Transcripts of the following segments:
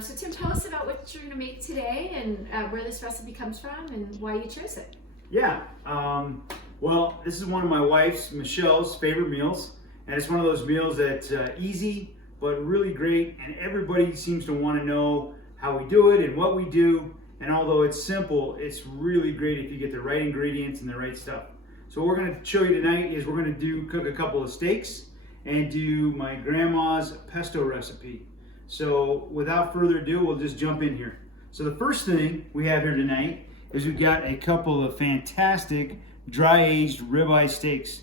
So Tim, tell us about what you're going to make today and where this recipe comes from and why you chose it. Yeah, well, this is one of my wife's, Michelle's, favorite meals, and it's one of those meals that's easy but really great, and everybody seems to want to know how we do it and what we do. And although it's simple, it's really great if you get the right ingredients and the right stuff. So what we're going to show you tonight is we're going to cook a couple of steaks and do my grandma's pesto recipe. So without further ado, we'll just jump in here. So the first thing we have here tonight is we've got a couple of fantastic dry-aged ribeye steaks.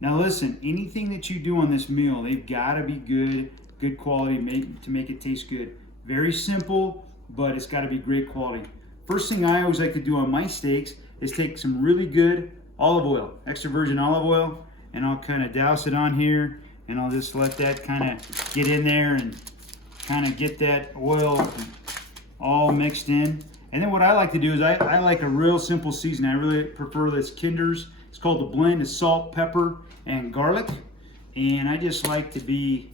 Now listen, anything that you do on this meal, they've got to be good quality to make it taste good. Very simple, but it's got to be great quality. First thing I always like to do on my steaks is take some really good olive oil, extra virgin olive oil, and I'll kind of douse it on here, and I'll just let that kind of get in there and kind of get that oil all mixed in. And then what I like to do is I like a real simple seasoning. I really prefer this Kinder's. It's called the blend. It's salt, pepper, and garlic. And I just like to be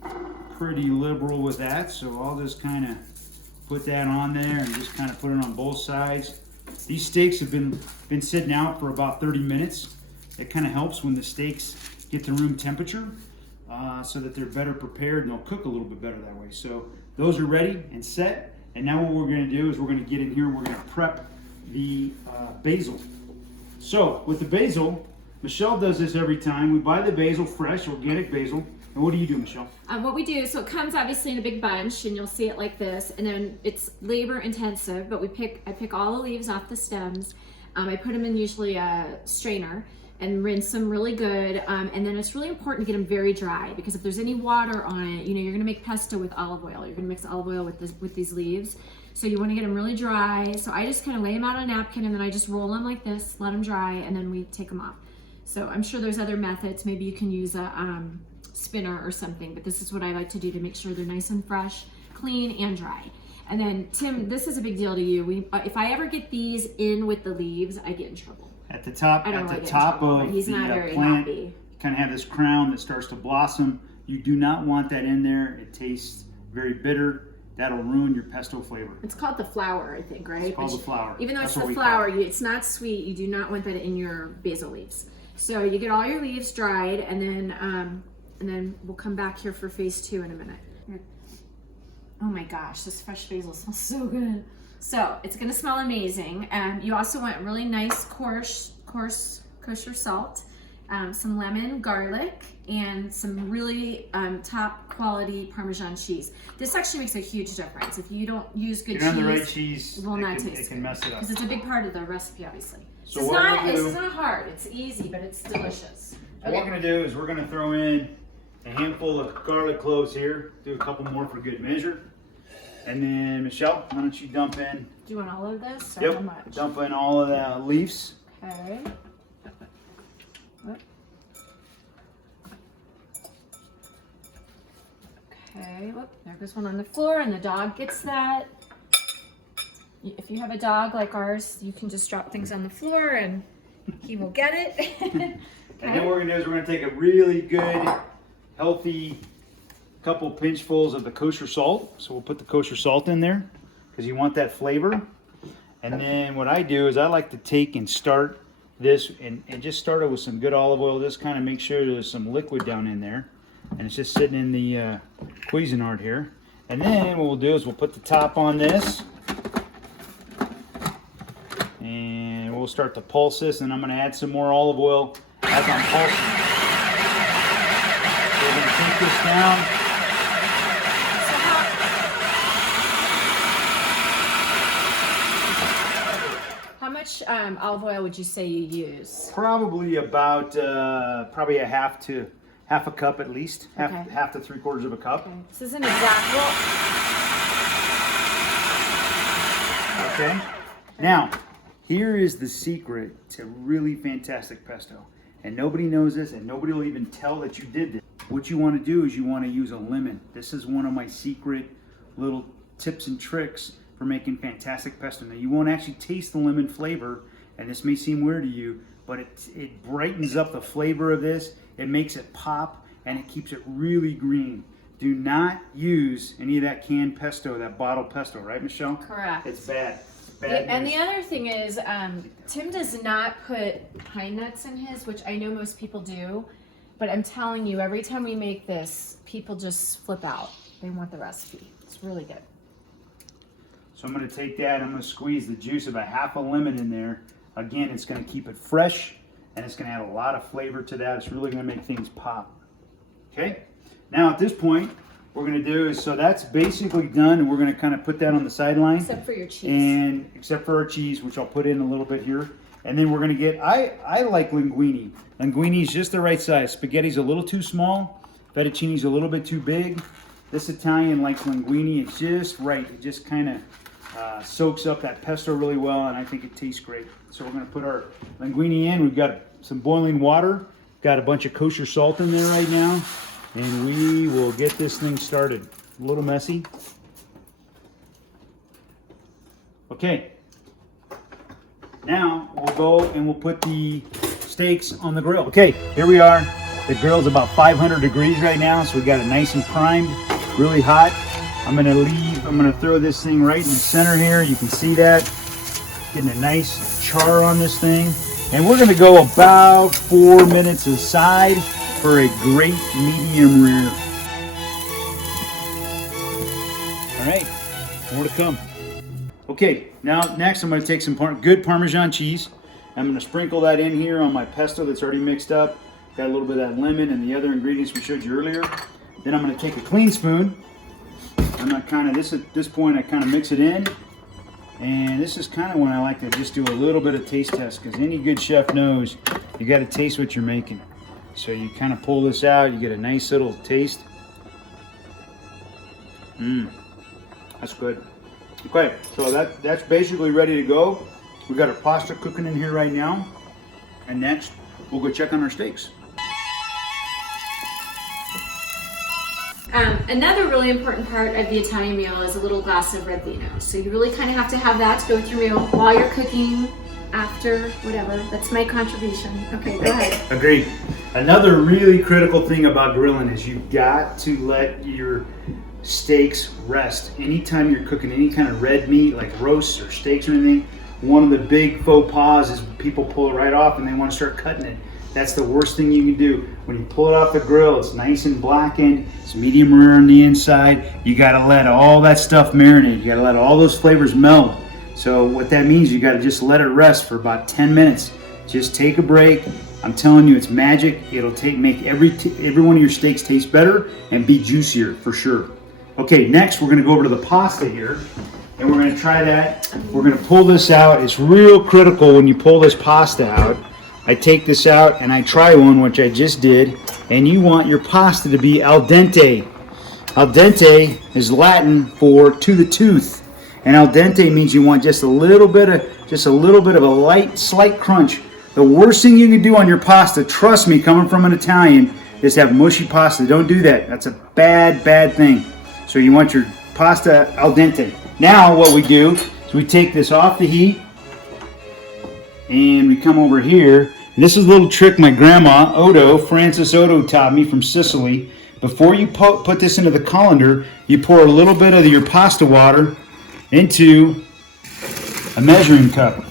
pretty liberal with that. So I'll just kind of put that on there and just kind of put it on both sides. These steaks have been sitting out for about 30 minutes. It kind of helps when the steaks get to room temperature so that they're better prepared and they'll cook a little bit better that way. So those are ready and set. And now what we're going to do is we're going to get in here and we're going to prep the basil. So with the basil, Michelle does this every time. We buy the basil fresh, organic basil. And what do you do, Michelle? What we do, so it comes obviously in a big bunch, and you'll see it like this. And then it's labor intensive, but I pick all the leaves off the stems. I put them in usually a strainer and rinse them really good. And then it's really important to get them very dry, because if there's any water on it, you're going to make pesto with olive oil. You're going to mix olive oil with these leaves. So you want to get them really dry. So I just kind of lay them out on a napkin, and then I just roll them like this, let them dry, and then we take them off. So I'm sure there's other methods. Maybe you can use a spinner or something, but this is what I like to do to make sure they're nice and fresh, clean, and dry. And then Tim, this is a big deal to you. If I ever get these in with the leaves, I get in trouble. At the top, of the very plant, happy. you kind of have this crown that starts to blossom. You do not want that in there. It tastes very bitter. That'll ruin your pesto flavor. It's called the flower, I think, right? It's called the flower. Even though it's the flower, it's not sweet. You do not want that in your basil leaves. So you get all your leaves dried, and then we'll come back here for phase 2 in a minute. Oh my gosh, this fresh basil smells so good. So it's gonna smell amazing. You also want really nice coarse kosher salt, some lemon, garlic, and some really top quality Parmesan cheese. This actually makes a huge difference. If you don't use good cheese, the right cheese, it will not taste it can mess it up. Because it's a big part of the recipe, obviously. So this is not hard. It's easy, but it's delicious. What we're going to do is we're going to throw in a handful of garlic cloves here. Do a couple more for good measure. And then, Michelle, why don't you dump in? Do you want all of this? Or Yep. how much? Dump in all of the leaves. Okay. Whoop. Okay. Whoop. There goes one on the floor, and the dog gets that. If you have a dog like ours, you can just drop things on the floor and he will get it. Okay. And then what we're going to do is we're going to take a really good, healthy couple pinchfuls of the kosher salt. So we'll put the kosher salt in there because you want that flavor. And then what I do is I like to take and start this and just start it with some good olive oil. Just kind of make sure there's some liquid down in there. And it's just sitting in the Cuisinart here. And then what we'll do is we'll put the top on this. And we'll start to pulse this, and I'm going to add some more olive oil as I'm pulsing. So we're going to take this down. How much olive oil would you say you use? Probably about probably a half a cup at least, half to 3/4 of a cup. Okay. This isn't exact. Okay. Now, here is the secret to really fantastic pesto. And nobody knows this, and nobody will even tell that you did this. What you want to do is you want to use a lemon. This is one of my secret little tips and tricks for making fantastic pesto. Now, you won't actually taste the lemon flavor, and this may seem weird to you, but it brightens up the flavor of this. It makes it pop, and it keeps it really green. Do not use any of that canned pesto, that bottled pesto, right, Michelle? Correct. It's bad. Bad And news. the other thing is, Tim does not put pine nuts in his, which I know most people do. But I'm telling you, every time we make this, people just flip out. They want the recipe. It's really good. So I'm going to take that, I'm going to squeeze the juice of a half a lemon in there. Again, it's going to keep it fresh, and it's going to add a lot of flavor to that. It's really going to make things pop. Okay? Now at this point, what we're going to do is, so that's basically done, and we're going to kind of put that on the sideline. Except for your cheese. And except for our cheese, which I'll put in a little bit here. And then we're going to get, I like linguine. Linguine is just the right size. Spaghetti's a little too small. Fettuccine's a little bit too big. This Italian likes linguine. It's just right. It just kind of soaks up that pesto really well, and I think it tastes great. So we're going to put our linguine in. We've got some boiling water. Got a bunch of kosher salt in there right now. And we will get this thing started. A little messy. Okay. Now we'll go and we'll put the steaks on the grill. Okay, here we are. The grill's about 500 degrees right now, so we got it nice and primed, really hot. I'm gonna throw this thing right in the center here. You can see that. Getting a nice char on this thing. And we're gonna go about 4 minutes aside for a great medium rare. All right, more to come. Okay, now next I'm going to take some good Parmesan cheese. I'm going to sprinkle that in here on my pesto that's already mixed up. Got a little bit of that lemon and the other ingredients we showed you earlier. Then I'm going to take a clean spoon. I'm not at this point I kind of mix it in. And this is kind of when I like to just do a little bit of taste test, because any good chef knows you got to taste what you're making. So you kind of pull this out, you get a nice little taste. That's good. Okay, so that's basically ready to go. We got our pasta cooking in here right now. And next, we'll go check on our steaks. Another really important part of the Italian meal is a little glass of red vino. So you really kind of have to have that to go with your meal while you're cooking, after, whatever. That's my contribution. Okay, go ahead. Agreed. Another really critical thing about grilling is you've got to let your steaks rest. Anytime you're cooking any kind of red meat, like roasts or steaks or anything, one of the big faux pas is people pull it right off and they want to start cutting it. That's the worst thing you can do. When you pull it off the grill, it's nice and blackened, it's medium rare on the inside. You gotta let all that stuff marinate. You gotta let all those flavors meld. So what that means, you gotta just let it rest for about 10 minutes. Just take a break. I'm telling you, it's magic. It'll make every one of your steaks taste better and be juicier for sure. Okay, next we're gonna go over to the pasta here, and we're gonna try that. We're gonna pull this out. It's real critical when you pull this pasta out. I take this out and I try one, which I just did, and you want your pasta to be al dente. Al dente is Latin for to the tooth, and al dente means you want just a little bit of a slight crunch. The worst thing you can do on your pasta, trust me, coming from an Italian, is have mushy pasta. Don't do that. That's a bad thing. So you want your pasta al dente. Now what we do is we take this off the heat and we come over here. And this is a little trick my grandma, Frances Oddo, taught me from Sicily. Before you put this into the colander, you pour a little bit of your pasta water into a measuring cup.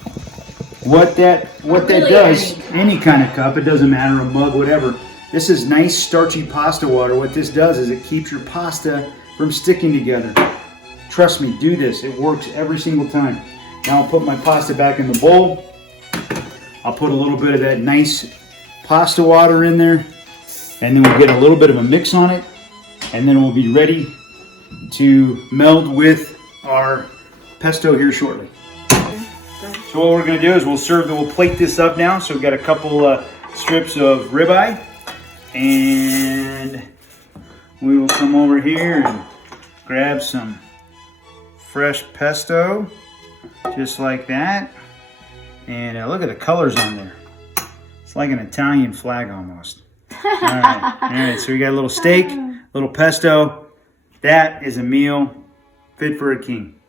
What that Really does, any kind of cup, it doesn't matter, a mug, whatever. This is nice starchy pasta water. What this does is it keeps your pasta from sticking together. Trust me, do this. It works every single time. Now I'll put my pasta back in the bowl. I'll put a little bit of that nice pasta water in there, and then we'll get a little bit of a mix on it, and then we'll be ready to meld with our pesto here shortly. So what we're going to do is we'll plate this up now. So we've got a couple strips of ribeye, and we will come over here and grab some fresh pesto, just like that. And look at the colors on there. It's like an Italian flag almost. All right. So we got a little steak, a little pesto. That is a meal fit for a king.